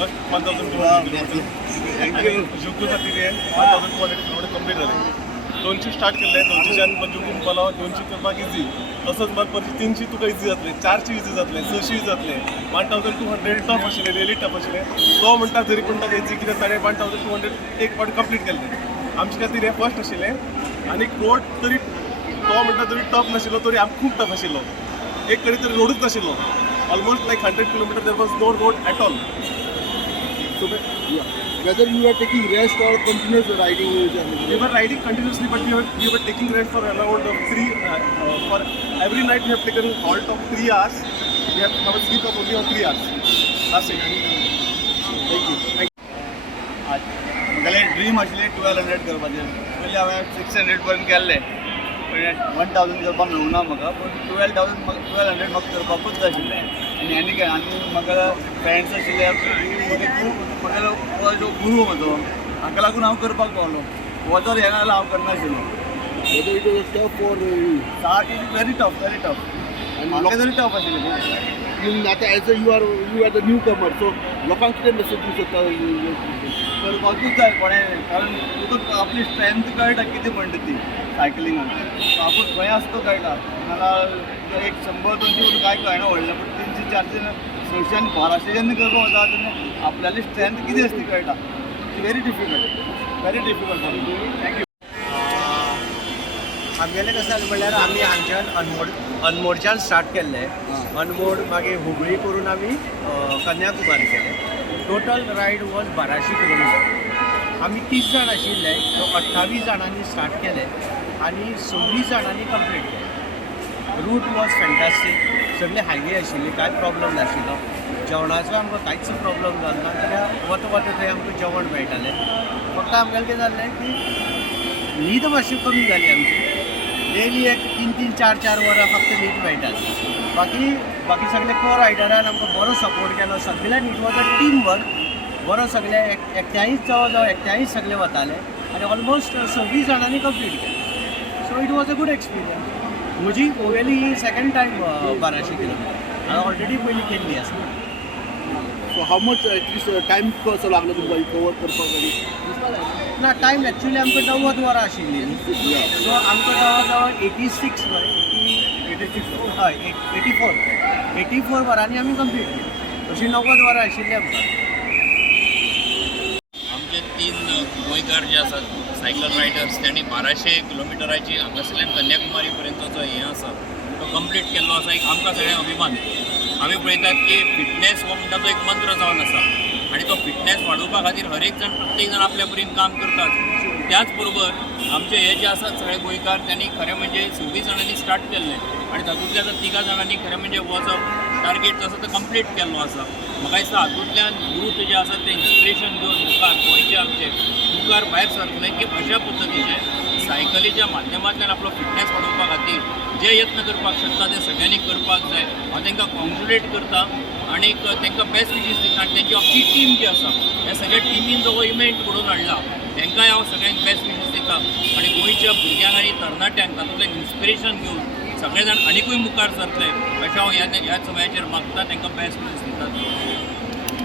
First 1200 kilometre आणि जुगू खातीर हे 1200 किलोमीटर कंप्लीट जाले. 200 स्टार्ट केले, 200च्यान जुगून पालो 200 करपाक इजी. तसोच मागीर परत 300 तुका इजी जातले, 400 इजी जातले, 600 इजी जातले. 1200 टफ आशिल्ले, रियली टफ आशिल्ले. तो म्हणटा तरी पूण ताका इजी कित्याक ताणें 1200 एक पावट कंप्लीट केल्ले. आमचे खातीर हे फर्स्ट आशिल्लें आनी रोड तरी तो म्हणटा तरी टफ नाशिल्लो, तरी आमकां खूब टफ आशिल्लो. एक कडेन तरी रोडूच नाशिल्लो. Almost like 100 kilometre there was no road at all. So whether you are taking rest or continuous riding? We were riding continuously, but we were taking rest for around 3. For every night we have taken a halt of 3 hours. We have a sleep of only 3 hours. That's it. Thank you. म्हगेलें dream आशिल्लें 1200 करपाचें. पयलीं हांवें 600 पर्यंत केल्लें, पण 1000 करपाक मेळूंक ना म्हाका. पूण 1200 म्हाका करपाकूच जाय आशिल्लें. आनी म्हाका फ्रेंड्स आशिल्ले, म्हागेलो हो जो गुरू म्हजो, हाका लागून हांव करपाक पावलो. हो जर हें नाजाल्यार हांव करनाशिल्लो. Whether it was tough or start is very tough. म्हाका तरी टफ आशिल्लें. आता age you are the newcomer, so लोकांक कितें मेसेज दिवंक सोदता? करपाकूच जाय कोणें, कारण तुका आपली स्ट्रेंथ कळटा कितें म्हणटा ती सायकलिंगान. आपूण खंय आसा तो कळटा. नाजाल्यार एक 100-200 उदक काय कळना व्हडलें, पूण 300-400 600 आनी 1200 जेन्ना करपाक वता तेन्ना आपल्याली स्ट्रेंथ कितें आसा ती कळटा. It's very difficult. थँक्यू. आमगेलें कशें जालें म्हणल्यार आमी हांगच्यान अनमोडच्यान स्टार्ट केल्ले. अनमोड मागीर हुबळी करून आमी कन्याकुमारी केलें. Total ride was 1200 kilometre. आमी 30 जाण आशिल्ले, सो 28 जाणांनी स्टार्ट केलें आनी 26 जाणांनी कंप्लीट केलें. Route was fantastic. सगळे हायवे आशिल्ली, कांय प्रॉब्लम नाशिल्लो. जेवणाचो आमकां कांयच प्रॉब्लम जालो ना, कित्याक वता थंय आमकां जेवण मेळटालें. फक्त आमगेलें कितें जाल्लें की न्हीद मातशी कमी जाली आमची. डेली एक 3-3, 4-4 वरां फक्त न्हीद मेळटात. बाकी सगळे को रायडरान आमकां बरो सपोर्ट केलो. सगळ्यांनी it was a team work. बरो सगळे एकट्यानीच जवळ एकट्यानीच सगळे वताले आनी ऑलमोस्ट 26 जाणांनी कंप्लीट केलें. So it was a good experience. म्हजी पोवेली ही सेकंड टायम 1200 किलोमिटर. हांवें ऑलरेडी पयलीं केल्ली आसा. So how much at least time कसो लागलो तुमकां कवर करपाक? ना टायम एक्चुअली आमकां 90 वरां आशिल्ली. सो आमकां जवळ 86 हय 84 वरांनी आमी कंप्लीट केली. अशी 90 वरां आशिल्ली आमकां. आमचे 3 गोंयकार जे आसात सायकल रायडर्स, त्यांनी 1200 किलोमिटराची हांगासरल्यान कन्याकुमारी पर्यंतचो जो हें आसा तो कंप्लीट केल्लो आसा. एक आमकां सगळ्यांक अभिमान. आमी पळयतात की फिटनेस हो म्हणटा तो एक मंत्र जावन आसा आनी तो फिटनेस वाडोवपा खातीर हर एक जाण प्रत्येक जाण आपल्या परीन काम करतात. त्याच बरोबर आमचे हे जे आसात सगळे गोंयकार, त्यांनी खरें म्हणजे 26 जाणांनी स्टार्ट केल्लें आनी तातूंतल्या 3 जाणांनी खरें म्हणजे वचप टार्गेट जो आसा तो कंप्लीट केल्लो आसा. म्हाका दिसता हातूंतल्यान युथ जे आसात ते इन्स्पिरेशन घेवन मुखार गोंयचे आमचे मुखार भायर सरतले की अशा पद्दतीचे सायकलीच्या माध्यमांतल्यान आपलो फिटनेस वाडोवपा खातीर जे यत्न करपाक शकता ते सगळ्यांनी करपाक जाय. हांव तांकां कॉंग्रेच्युलेट करता आनी तांकां बेस्ट विशीस दिता. आनी तेंची अख्खी टीम जी आसा ह्या सगळ्या टिमीन जो इव्हेंट घडोवन हाडला तांकांय हांव सगळ्यांक बेस्ट विशीस दिता. आनी गोंयच्या भुरग्यांक आनी तरणाट्यांक तातूंतल्यान इन्स्पिरेशन घेवन सगळे जाण आनीकूय मुखार सरतले अशें हांव ह्या समयाचेर मागता. तांकां बेस्ट विशीस दिता.